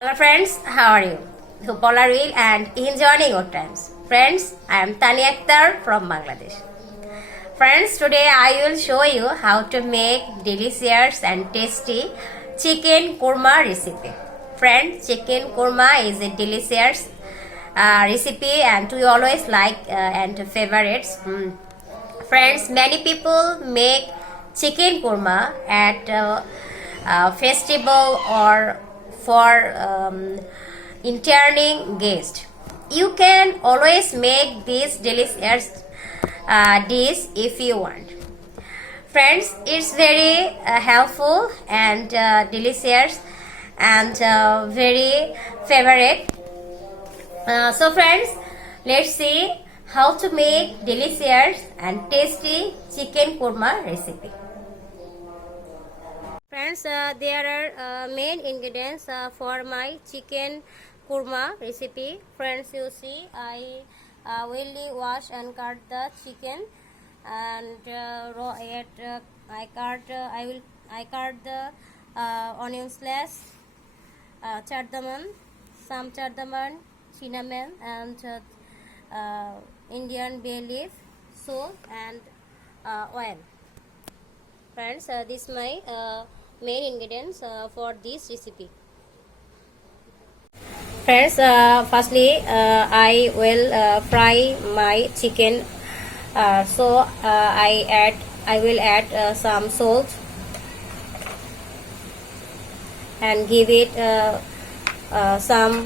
Hello friends, how are you? Hope all are well and enjoying your times. Friends, I am Tani Akhtar from Bangladesh. Friends, today I will show you how to make delicious and tasty chicken korma recipe. Friends, chicken korma is a delicious recipe and we always like and favorites. Friends, many people make chicken korma at festival or for interning guest. You can always make this delicious dish if you want. Friends, it's very helpful and delicious and very favorite. So friends, let's see how to make delicious and tasty chicken korma recipe. Friends, there are main ingredients for my chicken korma recipe. Friends, you see I will wash and cut the chicken and raw it. I cut the onion slash, cardamom, some cardamom, cinnamon, and Indian bay leaf, salt, and oil. Friends, this is my main ingredients for this recipe. Friends, firstly I will fry my chicken. I will add some salt and give it some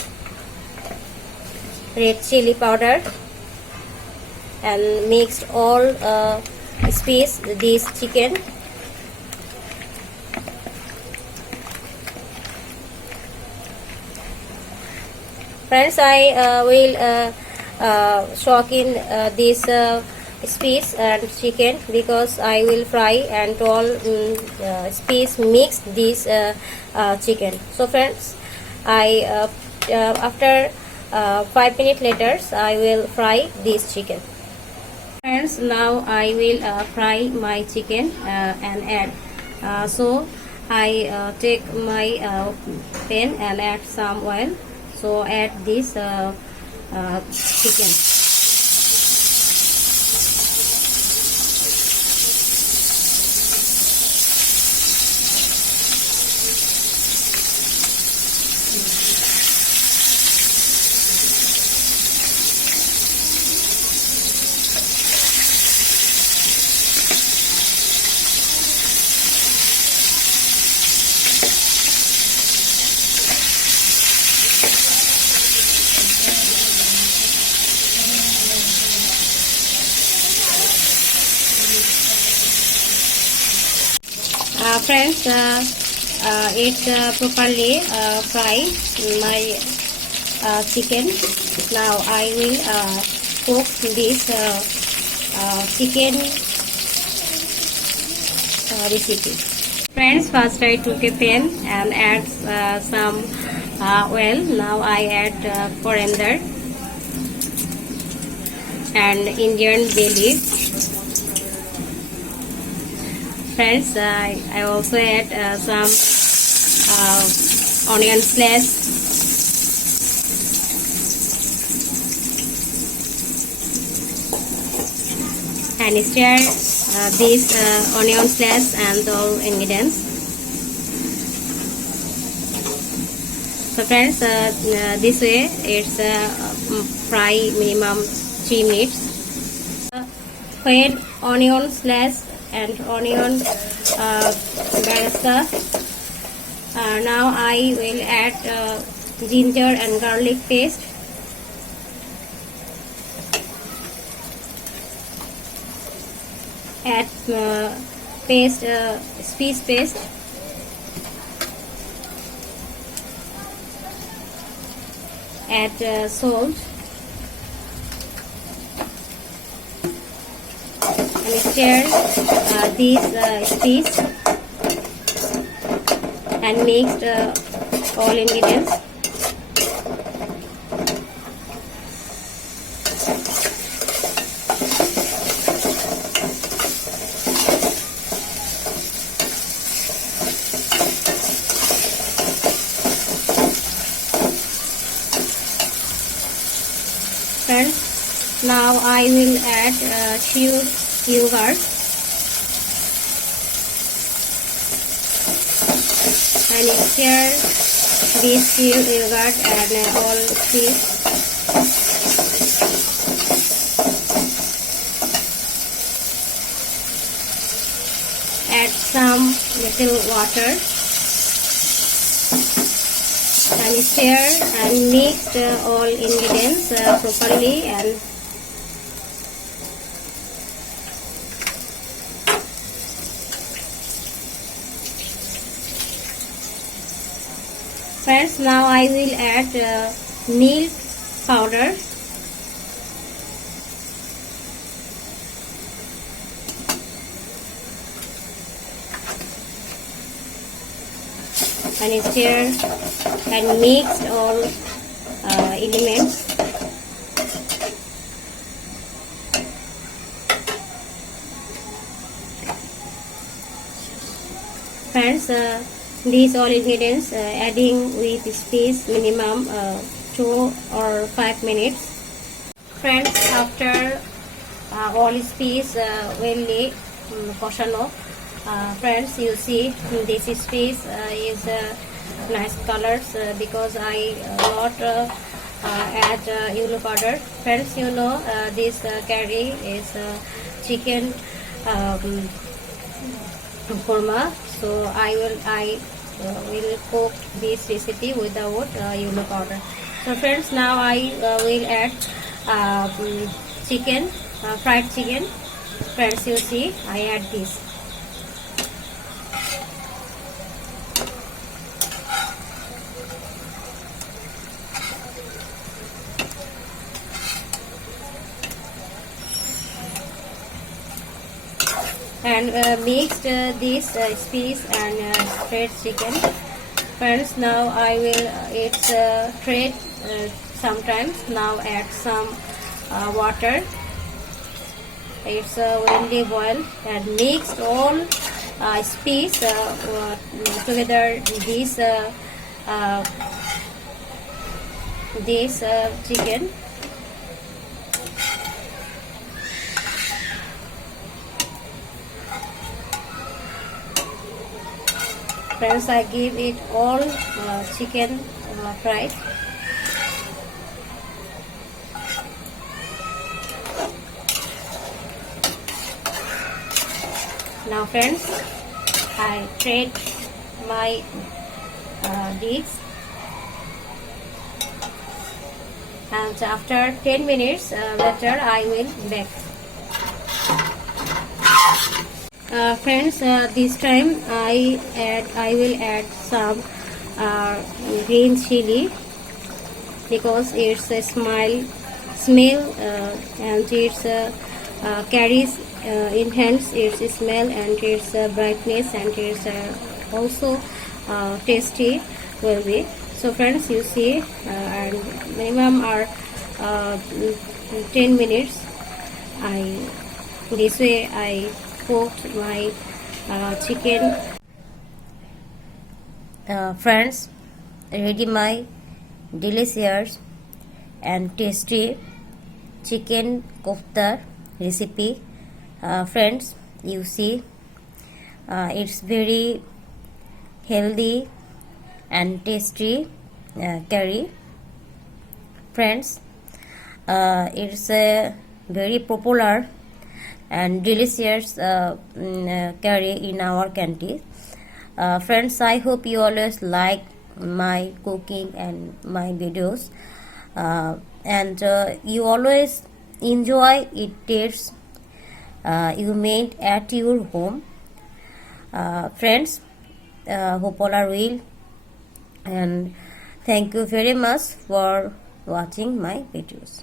red chili powder and mixed all spice this chicken. Friends, I will soak in this spice and chicken because I will fry and all spice mix this chicken. So friends, I after 5 minutes later I will fry this chicken. Friends, now I will fry my chicken and add. So I take my pan and add some oil. So add this chicken. Friends, it properly fry my chicken. Now I will cook this chicken recipe. Friends, first I took a pan and add some oil. Now I add coriander and Indian bay leaf. Friends, I also add some onion slash and stir this onion slash and all ingredients. So friends, this way it's fry minimum 3 minutes. When onion slash and onion barista. Now I will add ginger and garlic paste. Add spice paste. Add salt. And stir this spice and mix all ingredients. Now I will add cured yogurt and stir this cured yogurt and all cheese. Add some little water and stir and mix all ingredients properly. And friends, now I will add milk powder and stir and mix all elements. Friends, these all ingredients adding with space minimum 2 or 5 minutes. Friends, after all space well কষানো, friends, you see this space is nice colors because I not add yellow powder. Friends, you know this curry is chicken korma, so I will cook this recipe without yellow powder. So friends, now I will add chicken, fried chicken. Friends, you see I add this. And mixed this spice and spread chicken. Friends, now I will it's trade sometimes. Now add some water. It's windy boil and mixed all spice together. This chicken. Friends, I give it all chicken fried. Now friends, I trade my dish, and after 10 minutes later I will bake. Friends, this time I will add some green chili because it's a smell and it's carries enhance its smell and its brightness and it's also tasty will be. So friends, you see and minimum are 10 minutes. This way I cooked my chicken. Friends, ready my delicious and tasty chicken kofta recipe. Friends, you see it's very healthy and tasty curry. Friends, it's a very popular and delicious curry in our country. Friends, I hope you always like my cooking and my videos and you always enjoy it tastes you made at your home. Friends, hope all are well and thank you very much for watching my videos.